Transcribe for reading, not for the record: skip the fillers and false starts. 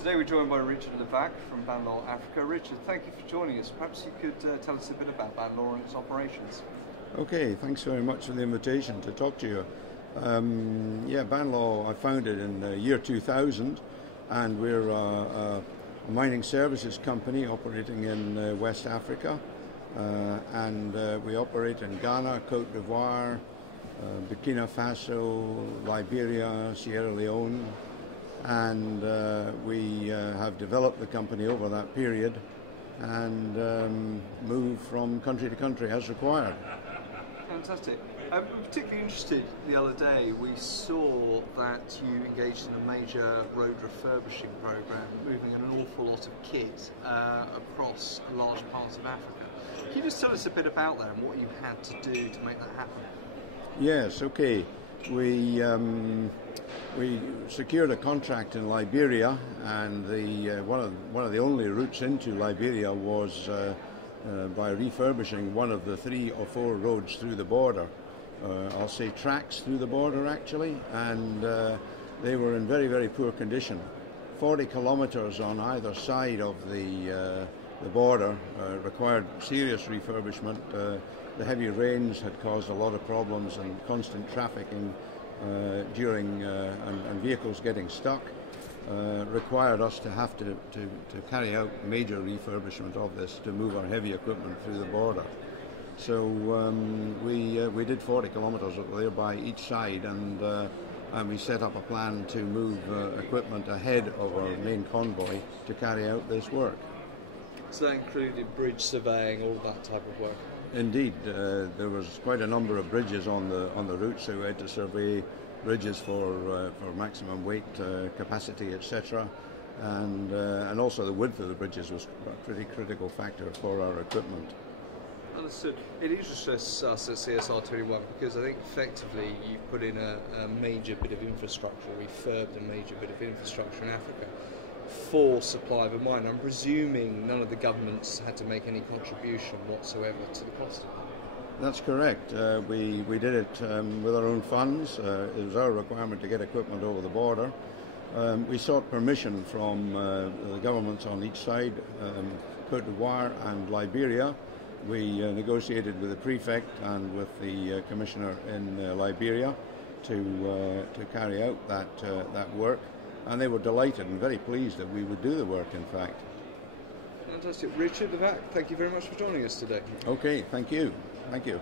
Today we're joined by Richard Levac from Banlaw Africa. Richard, thank you for joining us. Perhaps you could tell us a bit about Banlaw and its operations. Okay, thanks very much for the invitation to talk to you. Banlaw I founded in the year 2000, and we're a mining services company operating in West Africa, and we operate in Ghana, Cote d'Ivoire, Burkina Faso, Liberia, Sierra Leone, and we have developed the company over that period and moved from country to country as required. Fantastic. We're particularly interested the other day. We saw that you engaged in a major road refurbishing program, moving an awful lot of kit across large parts of Africa. Can you just tell us a bit about that and what you had to do to make that happen? Yes, okay. We secured a contract in Liberia, and one of the only routes into Liberia was by refurbishing one of the 3 or 4 roads through the border. I'll say tracks through the border actually, and they were in very, very poor condition. 40 kilometers on either side of the border required serious refurbishment. The heavy rains had caused a lot of problems and constant trafficking and vehicles getting stuck. Required us to have to carry out major refurbishment of this to move our heavy equipment through the border. So we did 40 kilometers there by each side, and we set up a plan to move equipment ahead of our main convoy to carry out this work. So that included bridge surveying, all that type of work? Indeed, there was quite a number of bridges on the route, so we had to survey bridges for maximum weight capacity, etc., and also the width of the bridges was a pretty critical factor for our equipment. Understood. It interests us at CSR21 because I think effectively you put in a major bit of infrastructure, refurbed a major bit of infrastructure in Africa for supply of a mine. I'm presuming none of the governments had to make any contribution whatsoever to the cost of it. That's correct. We did it with our own funds. It was our requirement to get equipment over the border. We sought permission from the governments on each side, Cote d'Ivoire and Liberia. We negotiated with the prefect and with the commissioner in Liberia to carry out that work, and they were delighted and very pleased that we would do the work, in fact. Fantastic. Richard Levac, thank you very much for joining us today. Okay, thank you. Thank you.